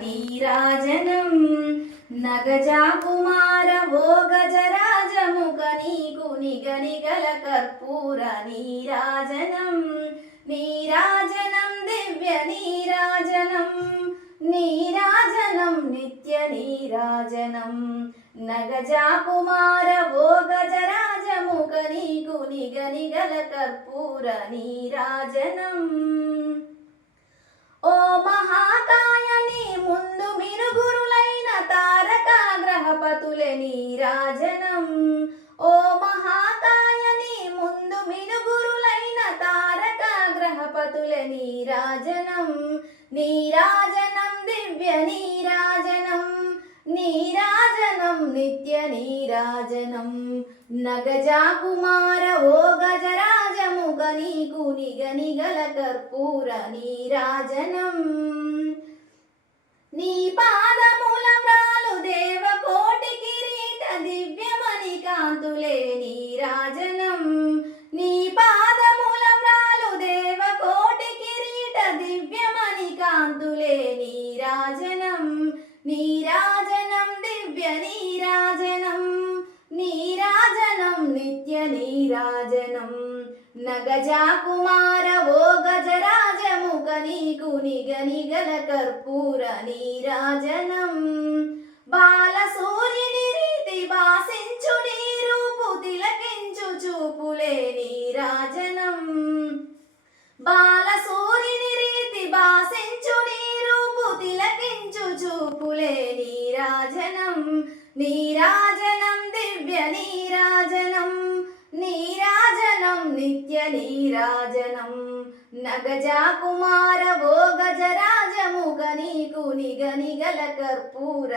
నీరాజనం నగజాకుమార ఓ గజరాజముఖ నీకు నిగనిగల కర్పూర నీరాజనం నీరాజనం దివ్య నీరాజనం నీరాజనం నిత్య నీరాజనం నగజాకుమార ఓ గజరాజముఖ నీకు నిగనిగల కర్పూర నీరాజనం ఓ మహాకాయ నీ ముందు మిరుగురులైన తారక గ్రహపతులే నీరాజనం ఓ మహాకాయ నీ ముందు మిరుగురులైన తారక గ్రహపతులే నీరాజనం నీరాజనం దివ్య నీరాజనం నీరాజనం నిత్య నీరాజనం నగజాకుమార ఓ గజరాజముఖ నీకు నిగనిగల కర్పూర నీరాజనం నీ పాదముల వ్రాలు దేవకోటి కిరీట దివ్యమణి కాంతులే నీరాజనం నీ పాదముల వ్రాలు దేవకోటి కిరీట దివ్యమణి కాంతులే నీరాజనం నీరాజనం దివ్య నీరాజనం నీరాజనం నిత్య నీరాజనం నగజాకుమార ఓ గజరాజముఖ నీకు నిగనిగల కర్పూర నీరాజనం బాల సూర్యుని రీతి భాసించు నీ రూపు తిలకించు చూపులే నీరాజనం బాల సూర్యుని రీతి భాసించు నీ రూపు తిలకించు చూపులే నీరాజనం నీరాజనం దివ్య నీరాజనం నీరాజనం నిత్య నీరాజనం నగజాకుమార ఓ గజరాజముఖ నీకు నిగనిగల కర్పూర